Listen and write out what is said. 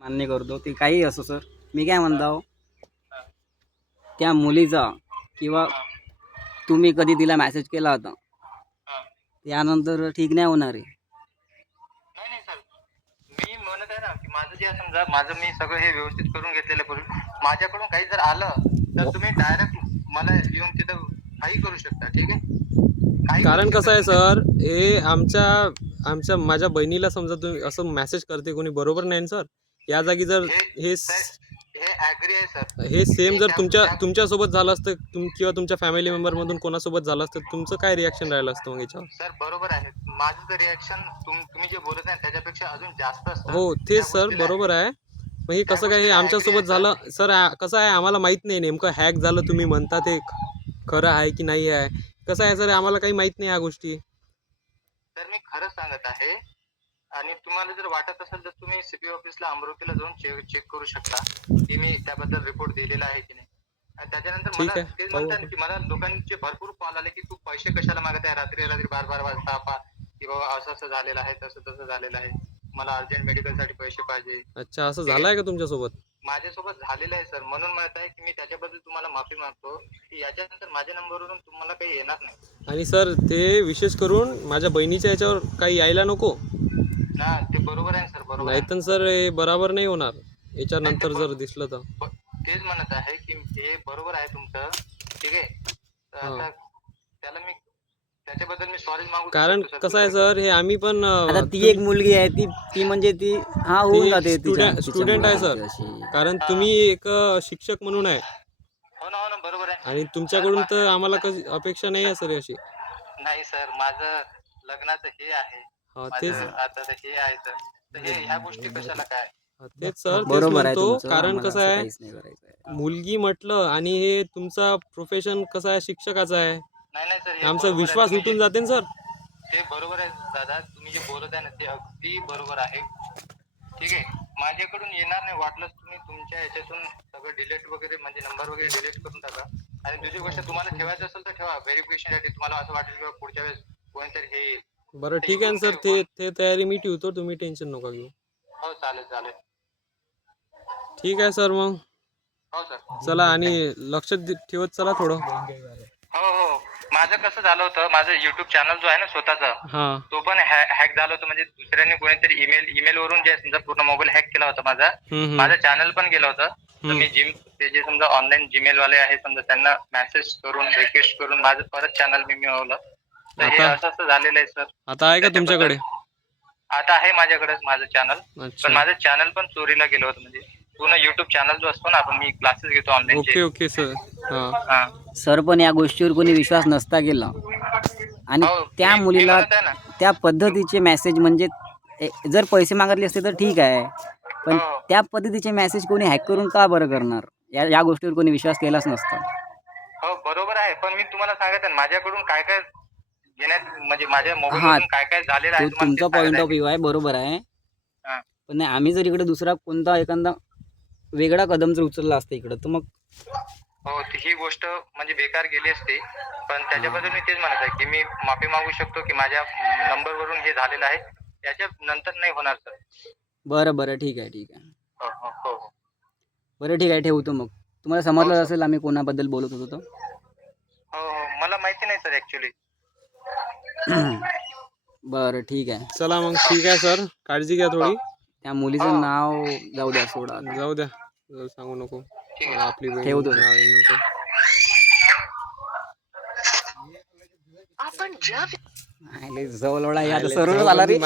मान्य करतो ते काही असो सर. मी काय म्हणतो, त्या मुलीचा किंवा तुम्ही कधी तिला मेसेज केला होता त्यानंतर ठीक नाही होणार आहे. नाही नाही सर, मी म्हणत आहे ना की माझं जे समजा माझं मी सगळं हे व्यवस्थित करून घेतलेलं करून माझ्याकडून काही जर आलं तर तुम्ही डायरेक्ट मला येऊन तिथं काही करू शकता. ठीक आहे, काही कारण करू कसं आहे शकता सर, हे आमच्या माझ्या बहिणीला समजा तुम्ही असं मेसेज करते कोणी, बरोबर नाही ना सर. या जागी जर हे हे ऍग्री आहे सर. हे सेम जर तुमच्यासोबत झालं असतं किंवा तुमच्या फॅमिली मेंबरमधून कोणासोबत झालं असतं, तुमचं काय रिॲक्शन राहिलं असतं मग याच्यावर? सर बरोबर आहे, माझं तर रिॲक्शन तुम्ही जे बोलत आहे त्याच्यापेक्षा अजून जास्त असतं. हो तेच सर, बरोबर आहे. मग हे कसं काय हे आमच्यासोबत झालं सर? कसं आहे, आम्हाला माहीत नाही नेमकं हॅक झालं तुम्ही म्हणता ते खरं आहे की नाही आहे. कसं आहे सर, आम्हाला काही माहीत नाही या गोष्टी. तर मी खरं सांगत आहे, आणि तुम्हाला जर वाटत असेल तर तुम्ही सीपी ऑफिसला अमरावतीला जाऊन चेक करू शकता की मी त्याबद्दल रिपोर्ट दिलेला आहे की नाही. आणि त्याच्यानंतर ठीक मला आहे, तेच म्हणतात की मला लोकांचे भरपूर कॉल आले की तू पैसे कशाला मागत आहे रात्री 12 वाजता की बाबा असं असं झालेलं आहे, तसं झालेलं आहे, मला अर्जंट मेडिकल साठी पैसे पाहिजे. अच्छा, असं झालंय का तुमच्यासोबत? माझ्यासोबत झालेलं आहे सर, म्हणून म्हणत आहे की मी त्याच्याबद्दल तुम्हाला माफी मागतो की याच्यानंतर माझ्या नंबरवरून तुम्हाला काही येणार नाही. आणि सर ते विशेष करून माझ्या बहिणीच्या याच्यावर काही यायला नको ना. ते बरोबर आहे सर, बरोबर नाही आहे. तर सर हे बराबर नाही होणार याच्यानंतर जर दिसलं तर. तेच म्हणत आहे की हे बरोबर आहे तुमचं. ठीक आहे, तर आता त्याला मी त्याच्याबद्दल मी सॉरी मागू. कारण कसं आहे सर, हे आम्ही पण आता ती एक मुलगी आहे, ती म्हणजे ती होऊन जाते स्टुडंट आहे सर. कारण तुम्ही एक शिक्षक म्हणून आहे. हो ना बरोबर आहे. आणि तुमच्याकडून तर आम्हाला कशी अपेक्षा नाही आहे सर अशी. नाही सर, माझं लग्नाचं हे आहे, तेच आता हे आहे तर हे ह्या गोष्टी कशाला काय. तेच सर, तेच बरोबर आहे म्हणतो. तुमचं. कारण आम्हाला कसं असं आहे, काहीच नाही करायचं. मुलगी म्हटलं आणि हे तुमचा प्रोफेशन कसं आहे, शिक्षकाचा आहे. नाही सर, हे आमचा बरोबर आहे. विश्वास उठून जाते ना सर. ते बरोबर आहे दादा, तुम्ही जे बोलत आहे ना ते अगदी बरोबर आहे. ठीक आहे, माझ्याकडून येणार नाही. वाटलंच तुम्ही तुमच्या याच्यातून सगळं डिलीट वगैरे म्हणजे नंबर वगैरे डिलीट करून टाका. आणि दुसरी गोष्ट, तुम्हाला ठेवायचं असेल तर ठेवा व्हेरिफिकेशन साठी. तुम्हाला असं वाटेल की पुढच्या वेळेस कोणतरी हे येईल. बरं ठीक आहे ना सर, ते तयारी मी ठेवतो, तुम्ही टेन्शन नका घेऊ. हो चालेल. ठीक आहे सर, मग हो सर, चला. आणि लक्ष ठेवत चला थोडं. हो. माझं कसं झालं होतं, माझं युट्यूब चॅनल जो आहे ना स्वतःचा, तो पण हॅक झाला होता. म्हणजे दुसऱ्यांनी कोणीतरी ईमेल वरून जे समजा पूर्ण मोबाईल हॅक केला होता माझा चॅनल पण गेला होता. तर मी ते जे समजा ऑनलाईन जीमेल वाले आहे समजा, त्यांना मेसेज करून रिक्वेस्ट करून माझं परत चॅनल मी मिळवलं. तर हे असं झालेलं आहे सर. आता आहे का तुमच्याकडे? आता आहे माझ्याकडे माझं चॅनल, पण माझं चॅनल पण चोरीला गेलं होतं. म्हणजे पूर्ण युट्यूब चॅनल जो असतो ना, आपण मी क्लासेस घेतो ऑनलाईन. Okay sir. सर, पण या गोष्टीवर कोणी विश्वास नसता केला. आणि त्या मुलीला त्या पद्धतीचे मेसेज म्हणजे जर पैसे मागितले असते तर ठीक आहे, पण त्या पद्धतीचे मेसेज कोणी हॅक करून का बरं करणार? या गोष्टीवर कोणी विश्वास केलाच नसता. हो बरोबर आहे, पण मी तुम्हाला सांगत आहे माझ्याकडून काय काय घेण्यात म्हणजे माझ्या मोबाईलवरून काय काय झालेलं आहे. तुमचा पॉइंट ऑफ व्ह्यू आहे, बरोबर आहे. पण नाही, आम्ही जर इकडे दुसरा कोणता एखादा वेगळा कदम जर उचलला असता इकडं, तर मग हो ही गोष्ट म्हणजे बेकार गेली असते. पण त्याच्याबद्दल मी तेच म्हणत आहे की मी माफी मागू शकतो की माझ्या नंबरवरून हे झालेलं आहे, याच्या नंतर नाही होणार सर. बरं ठीक आहे. हो. बरं ठीक आहे, ठेवतो मग. तुम्हाला समजलं असेल आम्ही कोणाबद्दल बोलत होतो तर. हो, मला माहिती नाही सर ऍक्च्युली. बरं ठीक आहे. चला मग, ठीक आहे सर, काळजी घ्या थोडी. त्या मुलीचं नाव जाऊ द्या, सोडा. जाऊ द्या, सांगू नको. आपली ठेवतो. आपण ज्या जवळ आला रे.